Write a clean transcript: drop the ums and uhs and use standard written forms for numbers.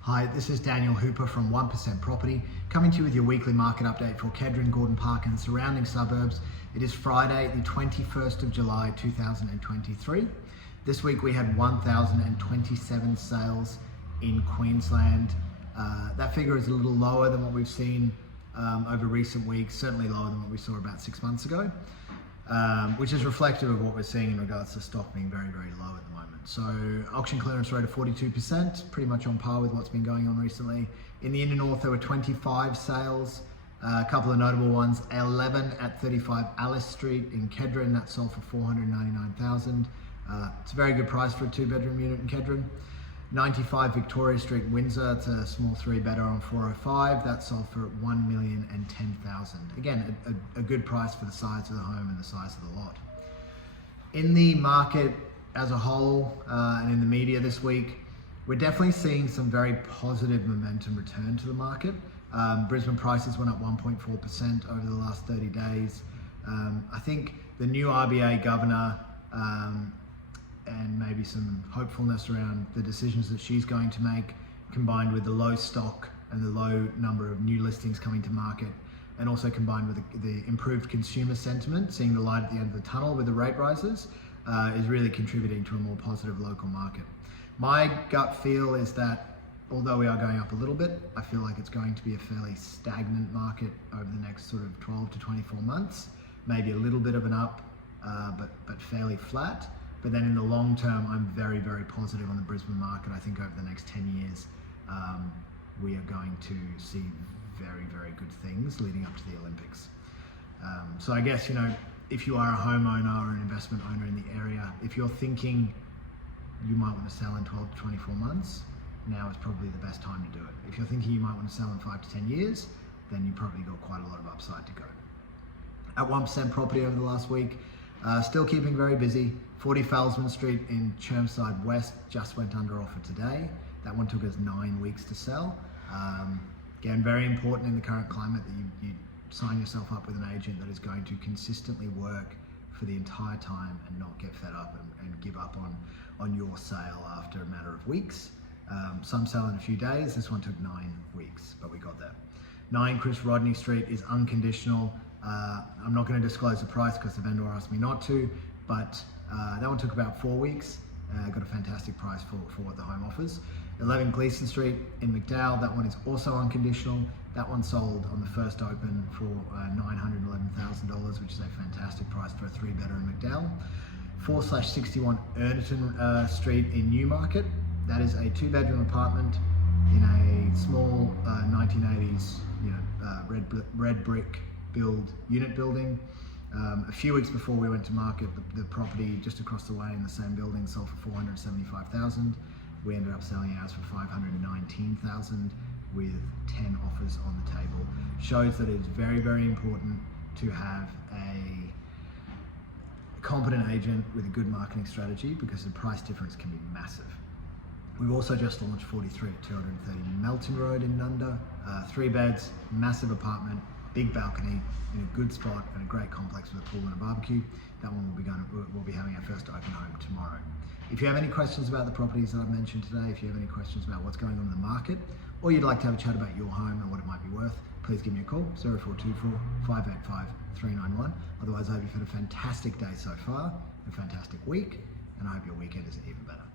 Hi, this is Daniel Hooper from 1% Property, coming to you with your weekly market update for Kedron, Gordon Park and surrounding suburbs. It is Friday, the 21st of July, 2023. This week we had 1,027 sales in Queensland. That figure is a little lower than what we've seen over recent weeks, certainly lower than what we saw about 6 months ago, which is reflective of what we're seeing in regards to stock being very, very low at the moment. So auction clearance rate of 42%, pretty much on par with what's been going on recently. In the inner north, there were 25 sales, a couple of notable ones, 11 at 35 Alice Street in Kedron, that sold for $499,000. It's a very good price for a 2-bedroom unit in Kedron. 95 Victoria Street, Windsor, it's a small 3-bedder on 405, that sold for $1,010,000. Again, a good price for the size of the home and the size of the lot. In the market as a whole and in the media this week, we're definitely seeing some very positive momentum return to the market. Brisbane prices went up 1.4% over the last 30 days. I think the new RBA governor and maybe some hopefulness around the decisions that she's going to make, combined with the low stock and the low number of new listings coming to market, and also combined with the improved consumer sentiment, seeing the light at the end of the tunnel with the rate rises, is really contributing to a more positive local market. My gut feel is that although we are going up a little bit, I feel like it's going to be a fairly stagnant market over the next sort of 12 to 24 months, maybe a little bit of an up, but fairly flat. But then in the long term, I'm very, very positive on the Brisbane market. I think over the next 10 years, we are going to see very, very good things leading up to the Olympics. So I guess, if you are a homeowner or an investment owner in the area, if you're thinking you might want to sell in 12 to 24 months, now is probably the best time to do it. If you're thinking you might want to sell in 5 to 10 years, then you probably got quite a lot of upside to go. At 1% Property over the last week, still keeping very busy. 40 Falsman Street in Chermside West just went under offer today. That one took us 9 weeks to sell. Again, very important in the current climate that you sign yourself up with an agent that is going to consistently work for the entire time and not get fed up and give up on your sale after a matter of weeks. Some sell in a few days. This one took 9 weeks, but we got there. 9 Chris Rodney Street is unconditional. I'm not going to disclose the price because the vendor asked me not to, but that one took about 4 weeks. Got a fantastic price for what the home offers. 11 Gleeson Street in McDowell, that one is also unconditional. That one sold on the first open for $911,000, which is a fantastic price for a 3-bedder in McDowell. 4/61 Erneton Street in Newmarket. That is a 2-bedroom apartment in a small 1980s red brick unit building. A few weeks before we went to market, the property just across the way in the same building sold for $475,000. We ended up selling ours for $519,000 with 10 offers on the table. Shows that it's very, very important to have a competent agent with a good marketing strategy because the price difference can be massive. We've also just launched 43 at 230 Melton Road in Nunda. 3 beds, massive apartment, big balcony, in a good spot and a great complex with a pool and a barbecue. That one we'll be having our first open home tomorrow. If you have any questions about the properties that I've mentioned today, if you have any questions about what's going on in the market, or you'd like to have a chat about your home and what it might be worth, please give me a call, 0424 585 391. Otherwise, I hope you've had a fantastic day so far, a fantastic week, and I hope your weekend is even better.